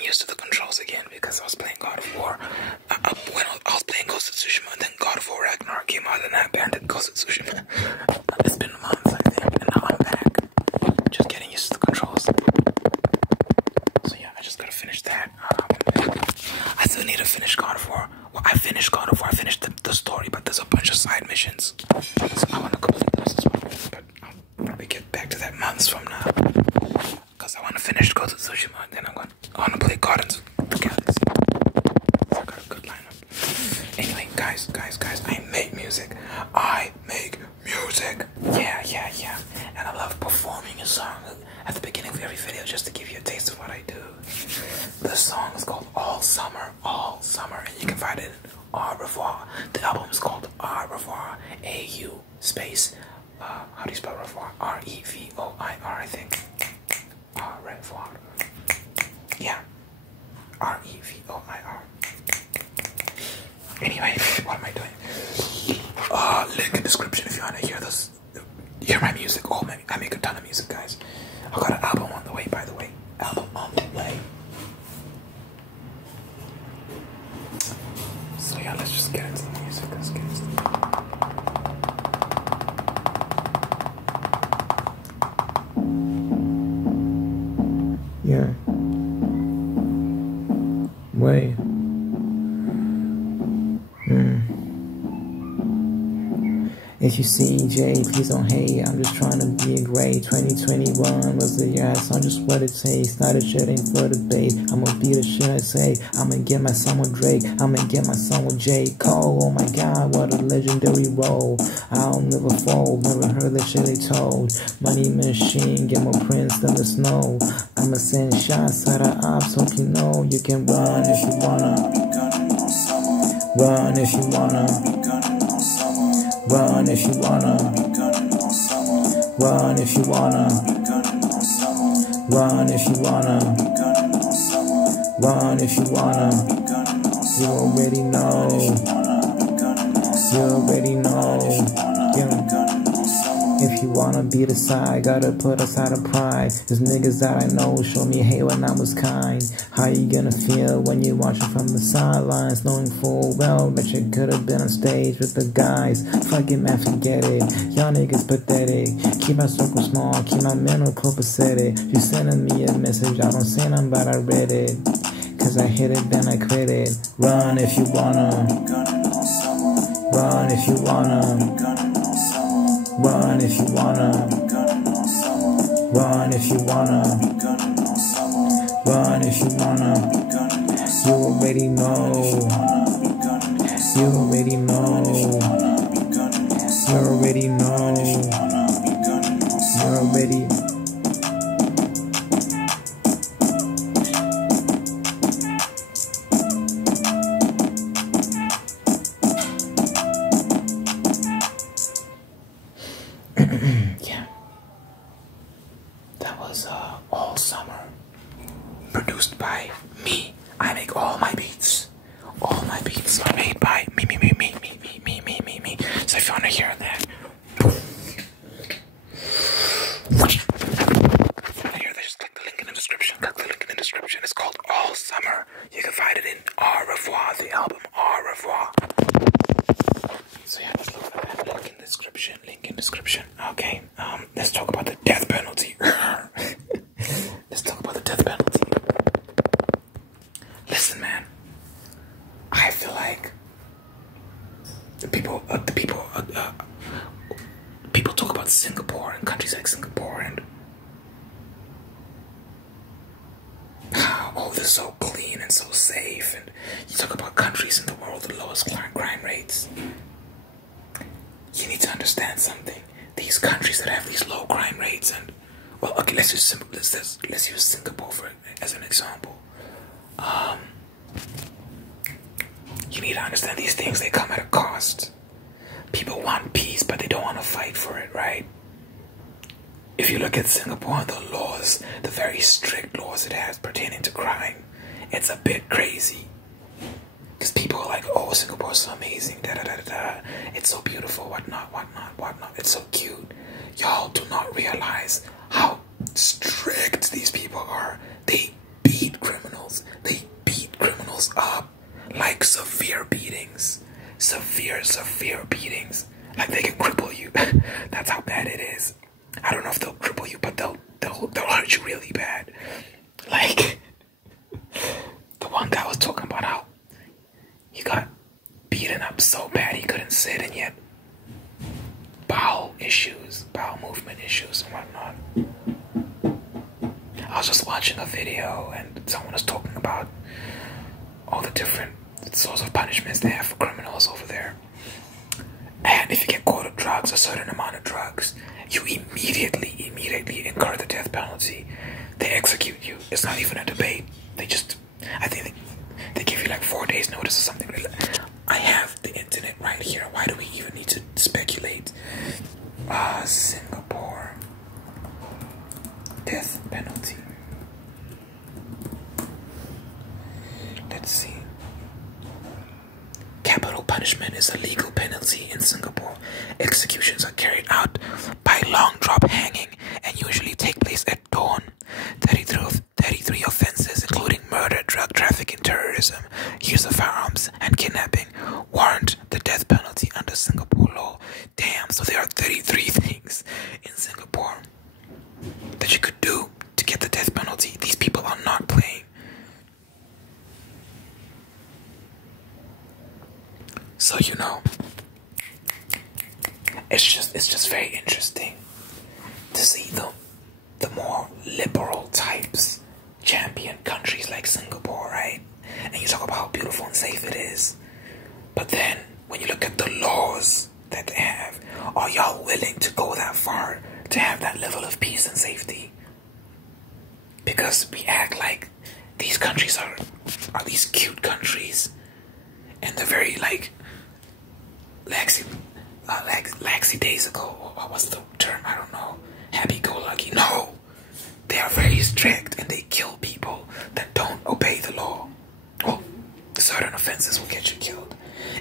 getting used to the controls again because I was playing God of War. When I was playing Ghost of Tsushima, and then God of War Ragnarok came out, and I abandoned Ghost of Tsushima. It's been months, I think, and now I'm back. Just getting used to the controls. So yeah, I just gotta finish that. I still need to finish God of War. Well, I finished God of War. I finished the story, but there's a bunch of side missions. So I want to complete those as well. But I'll probably get back to that months from now. Because I want to finish Ghost of Tsushima, and then I want to play Guardians of the Galaxy. So I got a good lineup. Anyway, guys, I make music. I make music. Yeah. And I love performing a song at the beginning of every video just to give you a taste of what I do. The song is called All Summer, and you can find it in Au Revoir. The album is called Au Revoir, A-U space, how do you spell revoir? R-E-V-O-I-R, I think. Au Revoir. Yeah. R-E-V-O-I-R. Anyway, what am I doing? Link in description if you want to hear my music. Oh, man, I make a ton of music, guys. I got an album on the way, by the way. Album on the way. So yeah, let's just get into the music. Let's get into the yeah. Wait. If you see Jay, please don't hate. I'm just trying to be great. 2021 was the year I saw just what it takes. Started shitting for the bait. I'ma be the shit I say. I'ma get my son with Drake. I'ma get my son with J. Cole. Oh my god, what a legendary role. I'll never fold. Never heard the shit they told. Money machine, get more prints than the snow. I'ma send shots at the ops. Hope you know you can run if you wanna. Run if you wanna. Run if you wanna. Run if you wanna. Run if you wanna. Run if you wanna. You already know. You already know. Yeah. If you wanna be the side, gotta put aside of pride. There's niggas that I know show me hate when I was kind. How you gonna feel when you watch it from the sidelines, knowing full well that you could've been on stage with the guys? Fuck it, man, forget it. Y'all niggas pathetic. Keep my circle small, keep my mental copacetic. You sending me a message, I don't say nothing, but I read it. Cause I hit it, then I quit it. Run if you wanna. Run if you wanna. Run if you wanna. Run if you wanna. Run if you wanna. You already know. You already know. You already know. You already. Yeah. That was All Summer. Produced by me. I make all my beats. All my beats are made by me. So if you want to hear that, just click the link in the description. It's called All Summer. You can find it in Au Revoir, the album Au Revoir. So yeah, let's look for that link in description. Okay, let's talk about the death penalty. Let's talk about the death penalty. Listen, man, I feel like people talk about Singapore and countries like Singapore and oh, they're so clean and so safe, and you talk about countries in the world with the lowest crime rates. You need to understand something. These countries that have these low crime rates, and well, okay, let's use Singapore as an example. You need to understand these things. They come at a cost. People want peace, but they don't want to fight for it, right? If you look at Singapore, the laws, the very strict laws it has pertaining to crime, it's a bit crazy. Because people are like, oh, Singapore is so amazing, da-da-da-da-da. It's so beautiful, whatnot. It's so cute. Y'all do not realize how strict these people are. They beat criminals. criminals up, like severe beatings, severe beatings. Like they can cripple you. That's how bad it is. I don't know if they'll cripple you, but they'll hurt you really bad. Like the one guy was talking about how he got beaten up so bad he couldn't sit, and yet bowel movement issues and whatnot. I was just watching a video and someone was talking about all the different sorts of punishments they have for criminals over there. And if you get caught with drugs, a certain amount of drugs, you immediately incur the death penalty. They execute you. It's not even a debate. I think they give you like 4 days notice or something. I have the internet right here. Why do we even need to speculate? Singapore. Death penalty. Let's see. Capital punishment is a legal penalty in Singapore. Executions are carried out by long drop hanging and usually take place at dawn. 33 offenses, including murder, drug trafficking, terrorism, use of firearms, and kidnapping, warrant the death penalty under Singapore law. Damn, so there are 33 things in Singapore that you could do to get the death penalty. These people are not playing. So it's just very interesting to see the more liberal types champion countries like Singapore, right? And you talk about how beautiful and safe it is. But then when you look at the laws that they have, are y'all willing to go that far to have that level of peace and safety? Because we act like these countries are these cute countries, and they're very like lackadaisical, or what's the term? I don't know. Happy-go-lucky. No, they are very strict, and they kill people that don't obey the law. Well, certain offenses will get you killed.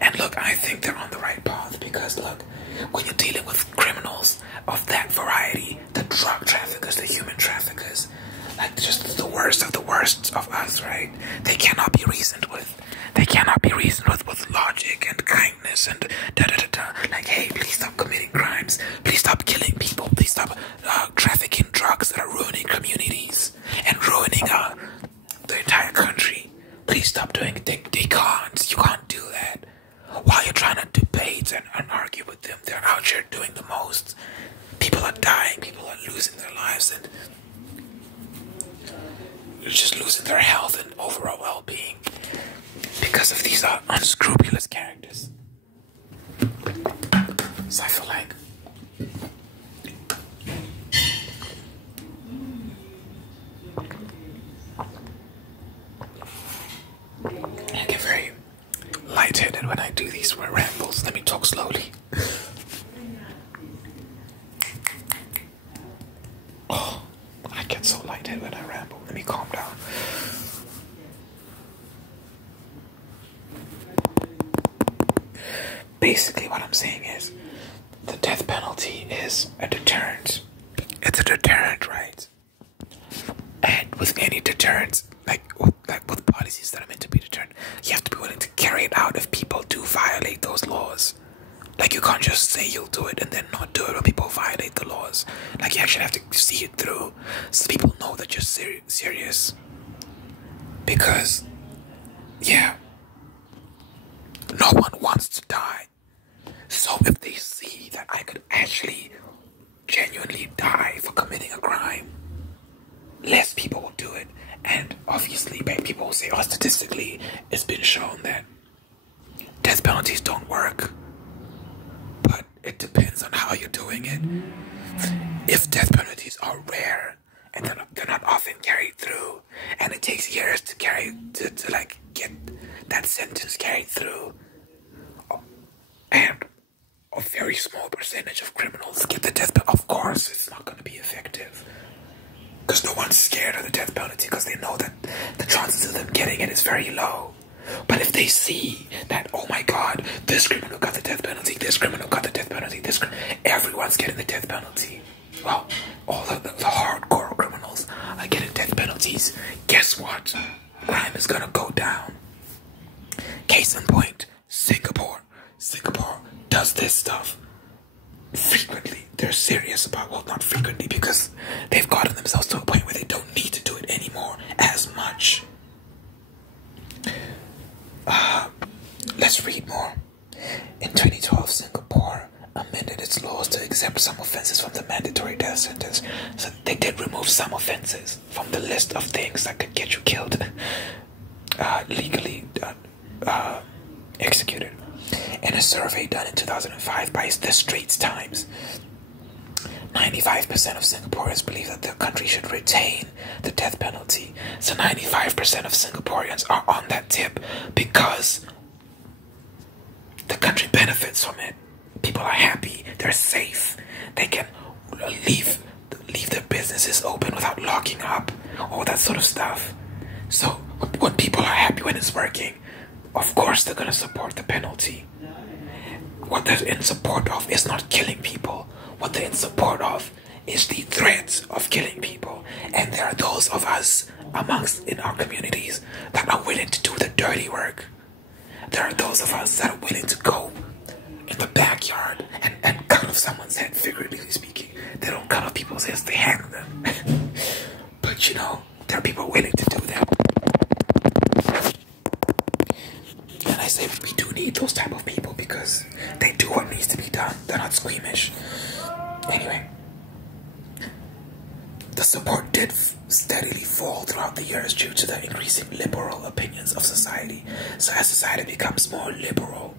And look, I think they're on the right path, because look, when you're dealing with criminals of that variety, the drug traffickers, the human traffickers, like just the worst of us, right? They cannot be reasoned with. They cannot be reasoned with logic and kindness and da-da-da-da. Like, hey, please stop committing crimes. Please stop killing people. Please stop trafficking drugs that are ruining communities and ruining the entire country. Please stop doing it. They can't. You can't do that. While you're trying to debate and argue with them, they're out here doing the most. People are dying. People are losing their lives and just losing their health and overall well-being because of these unscrupulous characters. So I feel like I get very lightheaded when I do these rambles. Let me talk slowly. Oh, I get so lightheaded when I ramble. Let me calm down. Basically, what I'm saying is the death penalty is a deterrent. It's a deterrent, right? And with any deterrent, like with policies that are meant to be deterrent, you have to be willing to carry it out if people do violate those laws. Like, you can't just say you'll do it and then not do it when people violate the laws. Like, you actually have to see it through so people know that you're serious. Because, yeah, no one wants to die. So if they see that I could actually genuinely die for committing a crime, less people will do it. And obviously, people will say, oh, statistically, it's been shown that death penalties don't work. But it depends on how you're doing it. If death penalties are rare and they're not often carried through, and it takes years to get that sentence carried through, and a very small percentage of criminals get the death penalty, of course it's not going to be effective. Because no one's scared of the death penalty because they know that the chances of them getting it is very low. But if they see that, oh my god, this criminal got the death penalty, this criminal got the death penalty, everyone's getting the death penalty. Well, all the hardcore criminals are getting death penalties. Guess what? Crime is gonna go down. Case in point, Singapore. Singapore does this stuff frequently. They're serious about, well, not frequently, because they've gotten themselves to a point where they don't need to do it anymore as much. Let's read more. In 2012, Singapore amended its laws to exempt some offenses from the mandatory death sentence. So they did remove some offenses from the list of things that could get you killed, legally executed. In a survey done in 2005 by the Straits Times, 95% of Singaporeans believe that their country should retain the death penalty. So 95% of Singaporeans are on that tip because the country benefits from it. People are happy, they're safe, they can leave their businesses open without locking up, all that sort of stuff. So when people are happy when it's working, of course they're going to support the penalty. What they're in support of is not killing people. What they're in support of is the threat of killing people. And there are those of us in our communities that are willing to do the dirty work. There are those of us that are willing to go in the backyard and cut off someone's head, figuratively speaking. They don't cut off people's heads, they hang them. But you know, there are people willing to do that. And I say we do need those type of people because they do what needs to be done. They're not squeamish. Anyway, the support did steadily fall throughout the years due to the increasing liberal opinions of society. So as society becomes more liberal,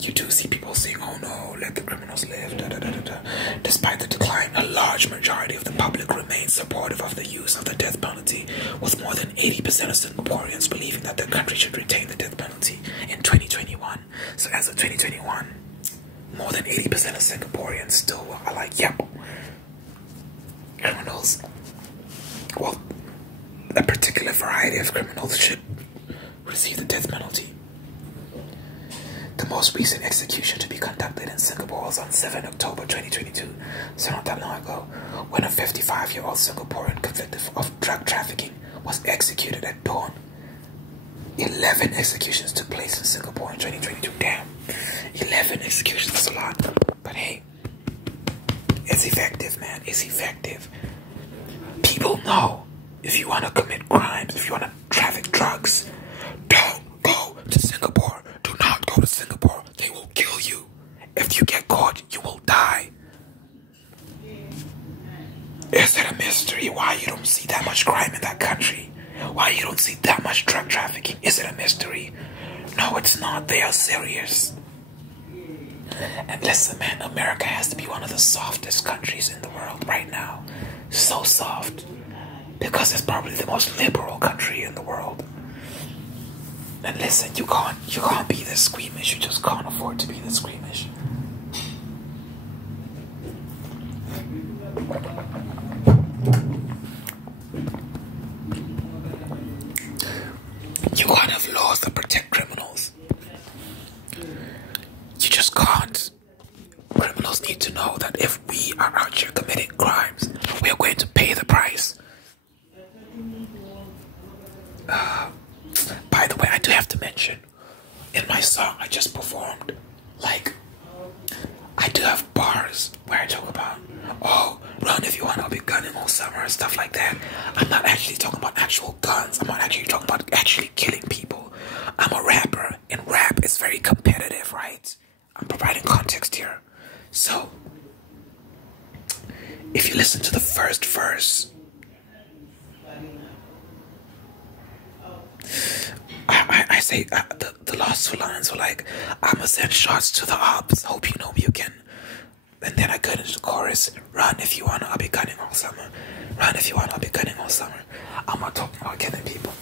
you do see people saying, oh no, let the criminals live, da, da, da, da, da. Despite the decline, a large majority of the public remains supportive of the use of the death penalty, with more than 80% of Singaporeans believing that their country should retain the death penalty in 2021. So as of 2021, more than 80% of Singaporeans still are like, yep, criminals, well, a particular variety of criminals should receive the death penalty. The most recent execution to be conducted in Singapore was on 7 October 2022, so not that long ago, when a 55-year-old Singaporean convicted of drug trafficking was executed at dawn. 11 executions took place in Singapore in 2022. Damn, 11 executions, that's a lot. But hey, it's effective, man, it's effective. People know if you want to commit crimes, if you want to traffic drugs, don't go to Singapore. Do not go to Singapore. They will kill you. If you get caught, you will die. Is it a mystery why you don't see that much crime in that country? Why you don't see that much drug trafficking? Is it a mystery? No, it's not. They are serious. And listen, man, America has to be one of the softest countries in the world right now. So soft. Because it's probably the most liberal country in the world. And listen, you can't be this squeamish. You just can't afford to be this squeamish. You can't have laws that protect criminals. You just can't. Criminals need to know that if we are out here committing crimes, we are going to pay the price. By the way, I do have to mention, in my song I just performed, like, I do have bars where I talk about, oh, run if you want, I'll be gunning all summer and stuff like that. I'm not actually talking about actual guns. I'm not actually talking about actually killing people. I'm a rapper, and rap is very competitive, right? I'm providing context here. So, if you listen to the first verse, I say the last two lines were like, I'ma send shots to the ops, hope you know me again. And then I got into the chorus, run if you wanna, I'll be gunning all summer. Run if you wanna, I'll be gunning all summer. I'm not talking about killing people.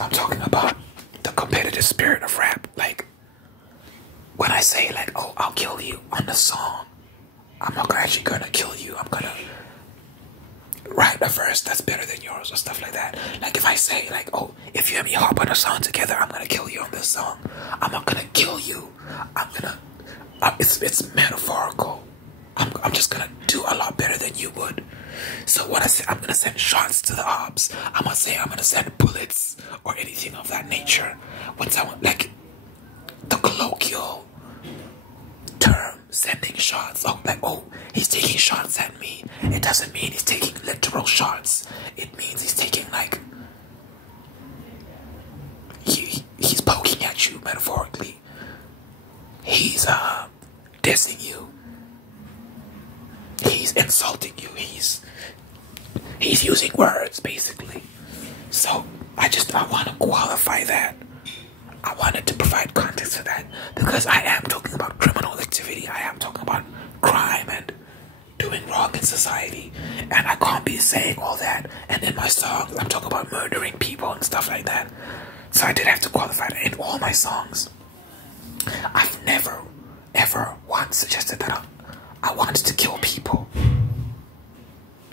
I'm talking about the competitive spirit of rap. Like, when I say like, oh, I'll kill you on the song, I'm not actually gonna kill you. I'm gonna write a verse that's better than yours or stuff like that. Like if I say like, oh, if you and me hop on a song together, I'm gonna kill you on this song. I'm not gonna kill you. I'm gonna, it's metaphorical. I'm just gonna do a lot better than you would. So when I say I'm gonna send shots to the ops, I'm not saying I'm gonna send bullets or anything of that nature. When someone, like, the colloquial term sending shots, oh, like, oh, he's taking shots at me, it doesn't mean he's taking literal shots. It means he's taking, like, he's poking at you metaphorically. He's dissing you. He's insulting you. He's using words, basically. So I want to qualify that. I wanted to provide context for that because I am talking about criminal activity. I am talking about crime and doing wrong in society, and I can't be saying all that. And in my songs, I'm talking about murdering people and stuff like that. So I did have to qualify that in all my songs. I've never, ever once suggested that I wanted to kill people.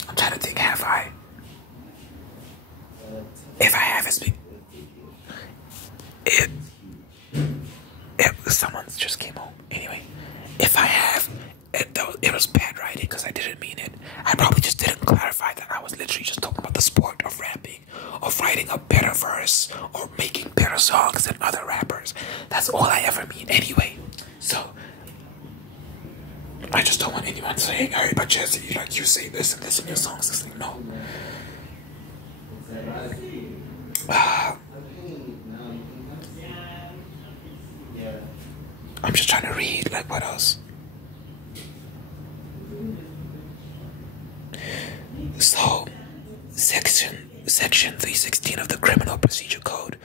I'm trying to think, have I? If I have, it's been... Someone's just came home. Anyway, if I have, it was bad writing because I didn't mean it. I probably just didn't clarify that I was literally just talking about the sport of rapping, of writing a better verse, or making better songs than other rappers. That's all I ever mean anyway. So, I just don't want anyone saying, hey, but Jesse, like, you say this and this in your songs. It's like, no. I'm just trying to read, like, what else? So, Section 316 of the Criminal Procedure Code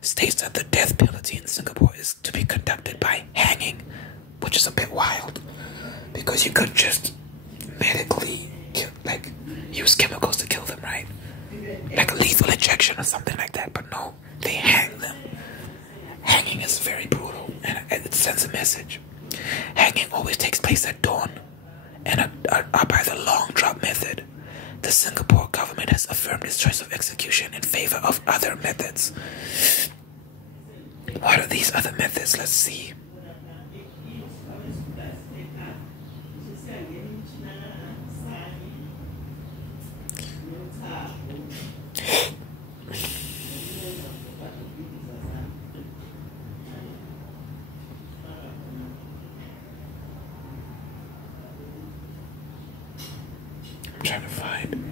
states that the death penalty in Singapore is to be conducted by hanging, which is a bit wild, because you could just medically kill, like, use chemicals to kill them, right? Like a lethal injection or something like that, but no, they hang them. Hanging is very brutal, and it sends a message. Hanging always takes place at dawn, and by the long drop method. The Singapore government has affirmed its choice of execution in favor of other methods. What are these other methods? Let's see. I'm trying to find.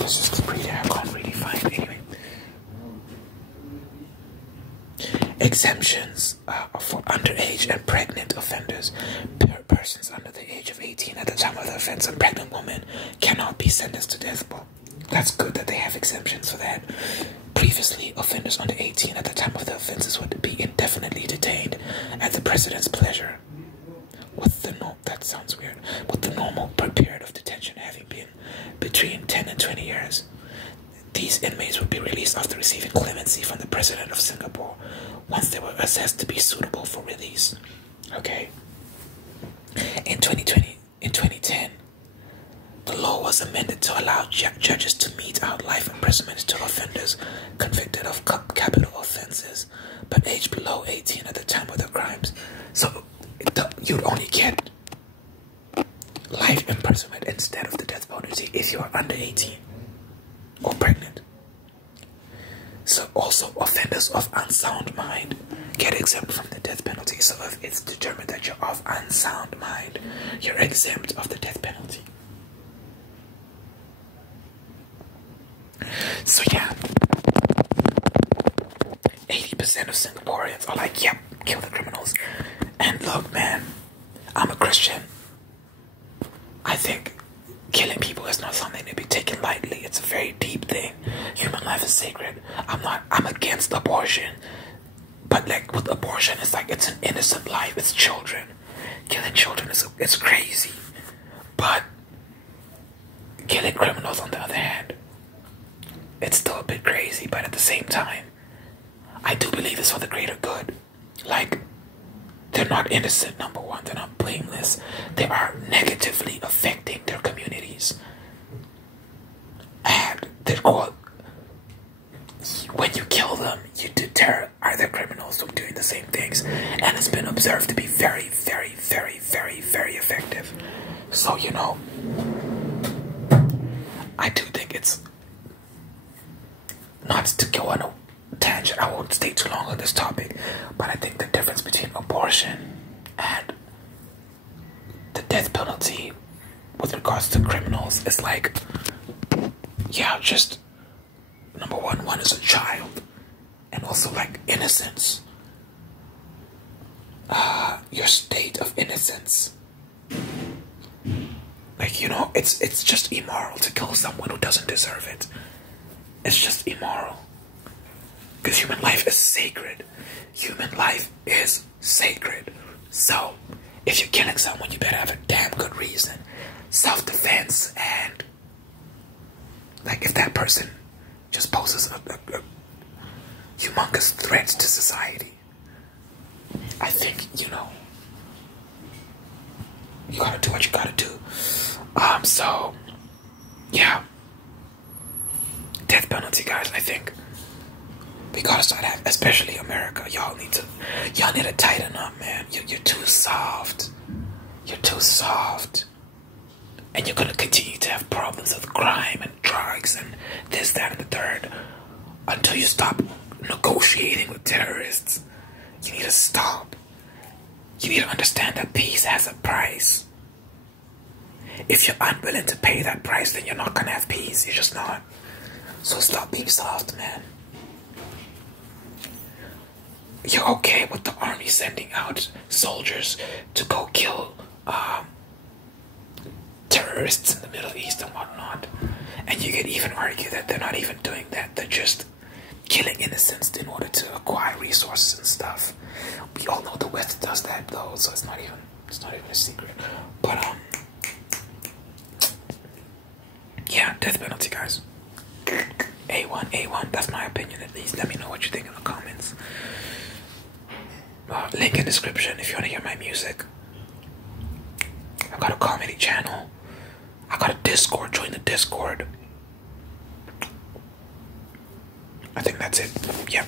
Let's just keep reading. I can't really find it anyway. Exemptions for underage and pregnant offenders. Persons under the age of 18 at the time of the offense and pregnant women cannot be sentenced to death. Well, that's good that they have exemptions for that. Previously, offenders under 18 at the time of the offenses would be indefinitely detained at the president's pleasure. That sounds weird. With the normal period of detention having been between 10 and 20 years. These inmates would be released after receiving clemency from the president of Singapore once they were assessed to be suitable for release. Okay. In 2010, the law was amended to allow judges to mete out life imprisonment to offenders convicted of capital offenses, but aged below 18 at the time of their crimes. So you'd only get life imprisonment instead of the death penalty if you are under 18 or pregnant. So also offenders of unsound mind get exempt from the death penalty. So if it's determined that you're of unsound mind, you're exempt of the death penalty. So yeah, 80% of Singaporeans are like, yep, kill the criminals. And look, man, I'm a Christian. I think killing people is not something to be taken lightly. It's a very deep thing. Human life is sacred. I'm against abortion. But like with abortion, it's like it's an innocent life. It's children. Killing children is it's crazy. But killing criminals, on the other hand, it's still a bit crazy. But at the same time, I do believe it's for the greater good. Like, they're not innocent, number one. They're not blameless. They are negatively affecting their communities. And they're called, when you kill them, you deter other criminals from doing the same things. And it's been observed to be very, very, very, very, very effective. So, you know, I do think it's, not to go on a tangent, I won't stay too long on this topic, but I think the difference between abortion and the death penalty with regards to criminals is like, yeah, just number one is a child, and also like innocence, your state of innocence. Like, you know, it's just immoral to kill someone who doesn't deserve it. It's just immoral. Because human life is sacred. Human life is sacred. So, if you're killing someone, you better have a damn good reason. Self-defense, and like if that person just poses a humongous threat to society, I think, you know, you gotta do what you gotta do. So, yeah. Death penalty, guys, I think we gotta start having, especially America. Y'all need to tighten up, man. You're too soft. You're too soft. And you're gonna continue to have problems with crime and drugs and this, that, and the third until you stop negotiating with terrorists. You need to stop. You need to understand that peace has a price. If you're unwilling to pay that price, then you're not gonna have peace. You're just not. So stop being soft, man. You're okay with the army sending out soldiers to go kill terrorists in the Middle East and whatnot. And you could even argue that they're not even doing that. They're just killing innocents in order to acquire resources and stuff. We all know the West does that though, so it's not even a secret. But yeah, death penalty, guys. A1, that's my opinion at least. Let me know what you think in the comments. Link in description if you want to hear my music. I got a comedy channel. I got a Discord. Join the Discord. I think that's it. Yeah.